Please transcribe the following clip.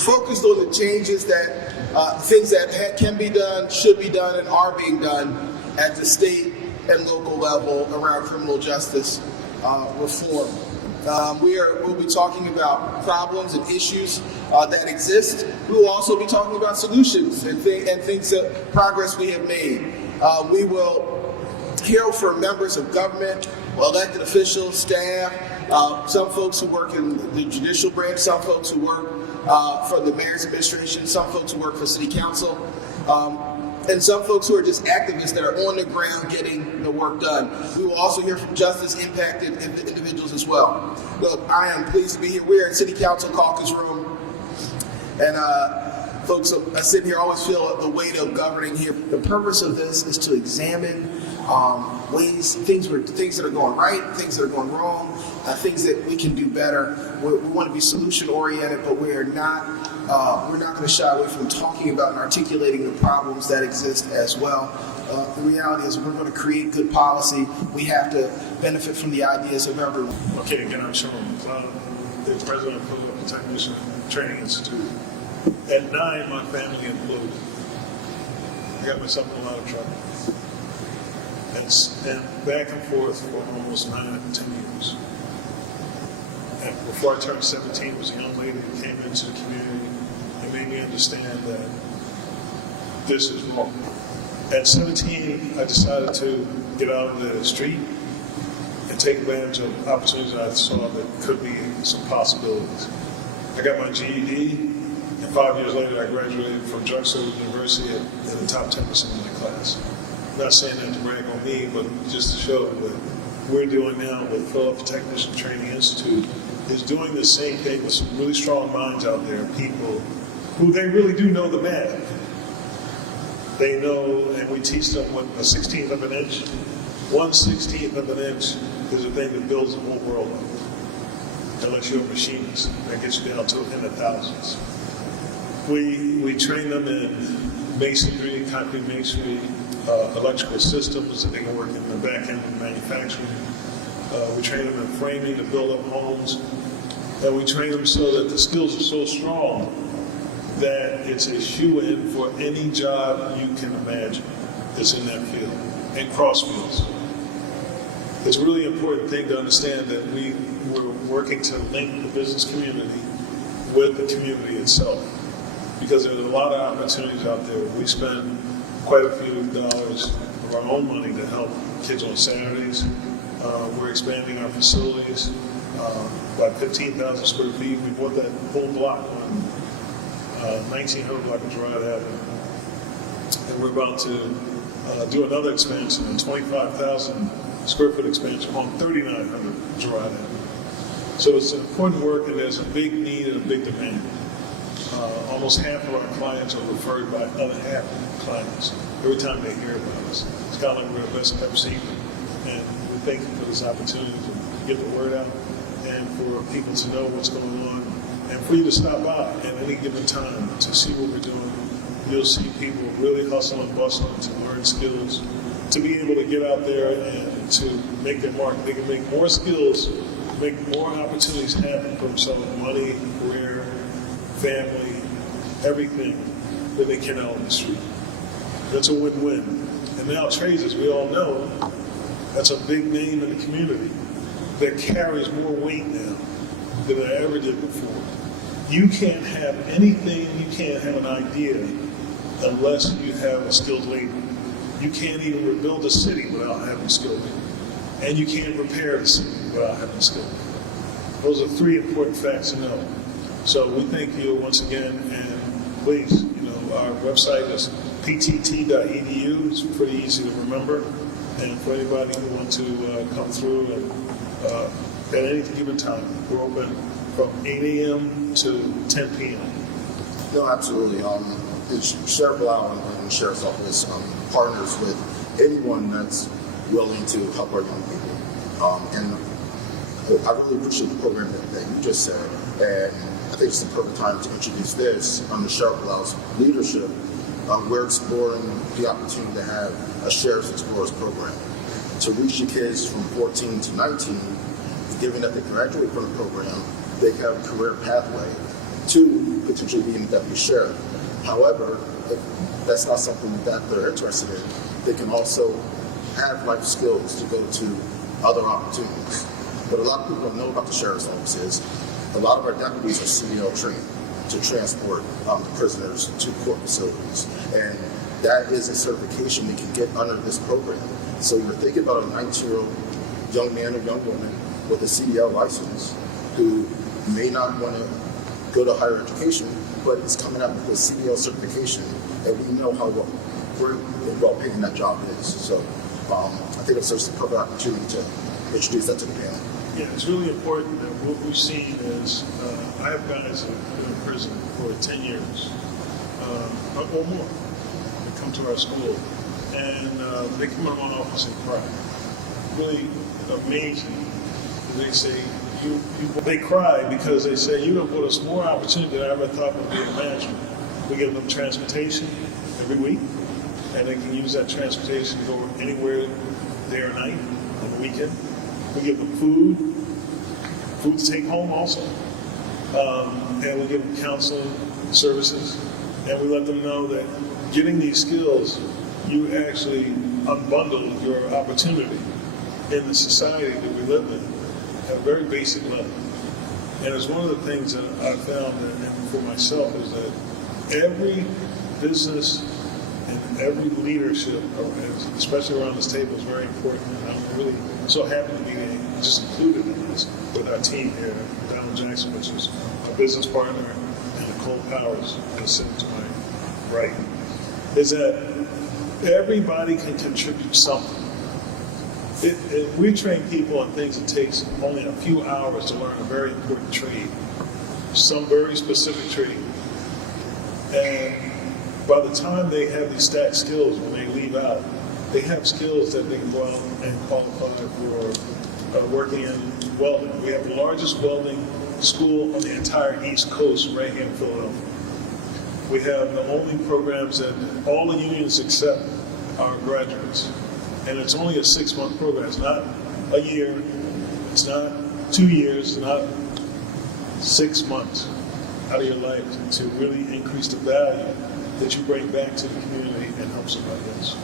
focused on the changes that, things that can be done, should be done, and are being done at the state and local level around criminal justice reform. We'll be talking about problems and issues that exist. We will also be talking about solutions and things that progress we have made. We will hear from members of government, elected officials, staff, some folks who work in the judicial branch, some folks who work for the mayor's administration, some folks who work for city council, and some folks who are just activists that are on the ground getting the work done. We will also hear from justice-impacted individuals as well. Look, I am pleased to be here. We are in City Council Caucus Room, and folks sitting here always feel the weight of governing here. The purpose of this is to examine ways, things that are going right, things that are going wrong, things that we can do better. We want to be solution-oriented, but we're not going to shy away from talking about and articulating the problems that exist as well. The reality is, we're going to create good policy. We have to benefit from the ideas of everyone. Okay, again, I'm Sherman McLeod, the president of the Technician Training Institute. At 9, my family imploded. I got myself in a lot of trouble. And back and forth for almost 9 to 10 years. And before I turned 17, was a young lady that came into the community and made me understand that this is wrong. At 17, I decided to get out of the street and take advantage of opportunities that I saw that could be some possibilities. I got my GED, and 5 years later, I graduated from Drexel University in the top 10% of my class. I'm not saying that to brag on me, but just to show what we're doing now with Philadelphia Technician Training Institute is doing the same thing with some really strong minds out there, people who they really do know the math. They know, and we teach them what a 16th of an inch, 1/16th of an inch is a thing that builds the whole world up. Unless you're a machinist, that gets you down to in the thousands. We train them in masonry, concrete masonry, electrical systems that they can work in the back end of manufacturing. We train them in framing to build up homes. And we train them so that the skills are so strong that it's a shoe-in for any job you can imagine that's in that field, and cross fields. It's a really important thing to understand that we're working to link the business community with the community itself, because there's a lot of opportunities out there. We spend quite a few dollars of our own money to help kids on Saturdays. We're expanding our facilities by 15,000 square feet. We bought that whole block on 1900 block of Gerard Avenue. And we're about to do another expansion, a 25,000 square foot expansion on 3900 Gerard Avenue. So it's an important work, and there's a big need and a big demand. Almost half of our clients are referred by other half clients every time they hear about us. It's kind of like we're the best kept secret. And we thank you for this opportunity to get the word out and for people to know what's going on, and for you to stop by at any given time to see what we're doing. You'll see people really hustling and bustling to learn skills, to be able to get out there and to make their mark. They can make more skills, make more opportunities happen for themselves, money, career, family, everything that they can out on the street. That's a win-win. And now trades, as we all know, that's a big name in the community that carries more weight now than I ever did before. You can't have anything, you can't have an idea unless you have a skilled labor. You can't even rebuild a city without having skilled labor. And you can't repair a city without having skilled labor. Those are 3 important facts to know. So we thank you once again, and please, our website is ptt.edu. It's pretty easy to remember. And for anybody who wants to come through and at any given time, we're open from 8 a.m. to 10 p.m. No, absolutely. The Sheriff McLeod and the Sheriff's Office partners with anyone that's willing to help our young people. And I really appreciate the program that you just said. And I think it's the perfect time to introduce this under Sheriff McLeod's leadership. We're exploring the opportunity to have a Sheriff's Explorers program to reach the kids from 14 to 19, given that they graduate from the program, they have a career pathway to potentially being a deputy sheriff. However, if that's not something that they're interested in, they can also have life skills to go to other opportunities. What a lot of people don't know about the sheriff's office is a lot of our deputies are CDL trained to transport the prisoners to court facilities. And that is a certification they can get under this program. So you're thinking about a 19-year-old young man or young woman with a CDL license who may not want to go to higher education, but is coming out with a CDL certification, and we know how great and well paying that job is. So I think it's just a perfect opportunity to introduce that to the panel. Yeah, it's really important that what we've seen is, I have guys that have been in prison for 10 years or more that come to our school, and they come into my office and cry. Really amazing. They say, they cry because they say, you have put us more opportunity than I ever thought would be imaginable. We give them transportation every week, and they can use that transportation to go anywhere day or night on the weekend. We give them food to take home also, and we give them counseling services, and we let them know that getting these skills, you actually unbundle your opportunity in the society that we live in at a very basic level. And it's one of the things that I found that for myself is that every business and every leadership, especially around this table, is very important. And I'm really so happy to be just included in this with our team here, Donald Jackson, which is our business partner, and Nicole Powers, who's sitting to my right, is that everybody can contribute something. We train people on things that takes only a few hours to learn a very important trade, some very specific trade. And by the time they have these stat skills when they leave out, they have skills that they can go out and qualify for working in welding. We have the largest welding school on the entire East Coast right here in Philadelphia. We have the only programs that all the unions accept our graduates. And it's only a 6-month program. It's not a year, it's not 2 years, it's not 6 months out of your life to really increase the value that you bring back to the community and help somebody else.